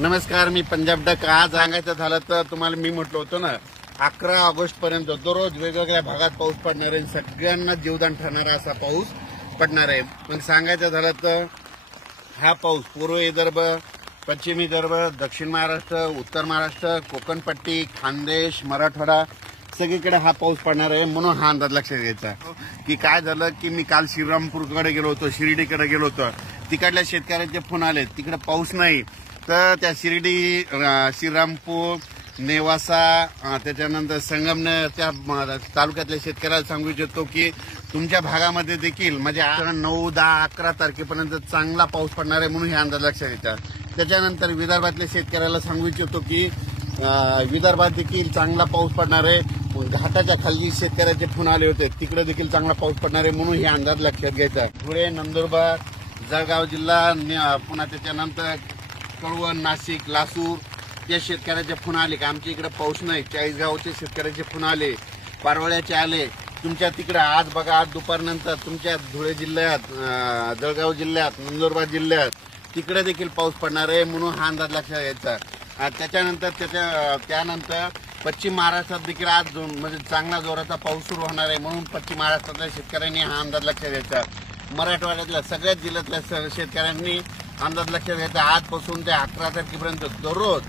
नमस्कार, मी पंजाब डक. आज सांगायचं झालं तर तुम्हाला मी म्हटलं होतं ना, 11 ऑगस्ट पर्यंत दररोज वेगवेगळ्या भागात पाऊस पडणार आहे. सगळ्यांना जीवदान ठरणारा असा पाऊस पडणार आहे. पण सांगायचं झालं तर हा पाऊस पूर्व विदर्भ, पश्चिम विदर्भ, दक्षिण महाराष्ट्र, उत्तर महाराष्ट्र, कोकणपट्टी, खानदेश, मराठवाडा सगळीकडे हा पाऊस पडणार आहे. म्हणून हा अंदाज लक्षात घ्यायचा की काय झालं की मी काल श्रीरामपूरकडे गेलो होतो, शिर्डीकडे गेलो होतो. तिकडल्या शेतकऱ्यांचे फोन आले, तिकडे पाऊस नाही. तर त्या शिर्डी, श्रीरामपूर, नेवासा, त्याच्यानंतर संगमनेर त्या तालुक्यातल्या शेतकऱ्याला सांगू इच्छितो की तुमच्या भागामध्ये देखील म्हणजे 9, 10, 11 तारखेपर्यंत चांगला पाऊस पडणार आहे. म्हणून हे अंदाज लक्षात घ्यायचा. त्याच्यानंतर विदर्भातल्या शेतकऱ्याला सांगू इच्छितो की विदर्भात देखील चांगला पाऊस पडणार आहे. घाटाच्या खाली शेतकऱ्याचे फोन आले होते, तिकडे देखील चांगला पाऊस पडणार आहे. म्हणून हे अंदाज लक्षात घ्यायचा. धुळे, नंदुरबार, जळगाव जिल्हा, पुन्हा त्याच्यानंतर कळवण, नाशिक, लासूर या शेतकऱ्याचे फोन आले की आमच्या इकडे पाऊस नाही. चाळीसगावचे शेतकऱ्याचे फोन आले, पारवळ्याचे आले. तुमच्या तिकडे आज बघा, आज दुपारनंतर तुमच्या धुळे जिल्ह्यात, जळगाव जिल्ह्यात, नंदुरबार जिल्ह्यात तिकडे देखील पाऊस पडणार आहे. म्हणून हा अंदाज लक्षात घ्यायचा. त्यानंतर पश्चिम महाराष्ट्रात देखील आज म्हणजे चांगला जोराचा पाऊस सुरू होणार आहे. म्हणून पश्चिम महाराष्ट्रातल्या शेतकऱ्यांनी हा अंदाज लक्षात घ्यायचा. मराठवाड्यातल्या सगळ्याच जिल्ह्यातल्या शेतकऱ्यांनी अंदाज लक्षात घ्यायचा. आजपासून ते 11 तारखेपर्यंत दररोज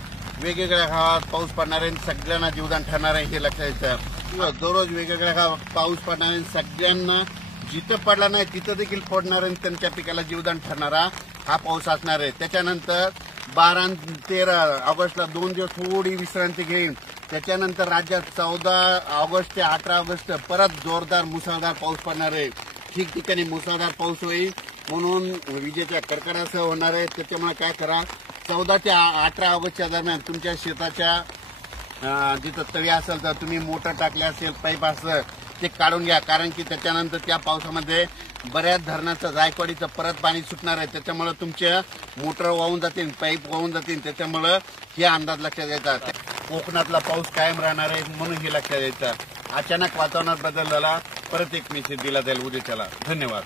वेगवेगळ्या गावात पाऊस पडणार आहे. सगळ्यांना जीवदान ठरणार आहे हे लक्षात घ्यायचं. दररोज वेगवेगळ्या गावात पाऊस पडणार आहे. सगळ्यांना जिथं पडला नाही तिथं देखील पडणार आहे. त्यांच्या पिकाला जीवदान ठरणारा हा पाऊस असणार आहे. त्याच्यानंतर 12 आणि 13 ऑगस्टला 2 दिवस थोडी विश्रांती घेईन. त्याच्यानंतर राज्यात 14 ऑगस्ट ते 18 ऑगस्ट परत जोरदार मुसळधार पाऊस पडणार आहे. ठिकठिकाणी मुसळधार पाऊस होईल. म्हणून विजेच्या कडकडासह होणार आहे. त्याच्यामुळे काय करा, 14 ते 18 ऑगस्टच्या दरम्यान तुमच्या शेताच्या जिथं तळी असेल तर तुम्ही मोटर टाकले असेल, पाईप असेल ते काढून घ्या. कारण की त्याच्यानंतर त्या पावसामध्ये बऱ्याच धरणाचं जायकवाडीचं परत पाणी सुटणार आहे. त्याच्यामुळे तुमच्या मोटर वाहून जातील, पाईप वाहून जातील. त्याच्यामुळे हे अंदाज लक्षात घ्यायचा. कोकणातला पाऊस कायम राहणार आहे. म्हणून हे लक्षात घ्यायचं. अचानक वातावरणात बदल झाला, परत एक मेसेज दिला जाईल उद्याच्याला. धन्यवाद.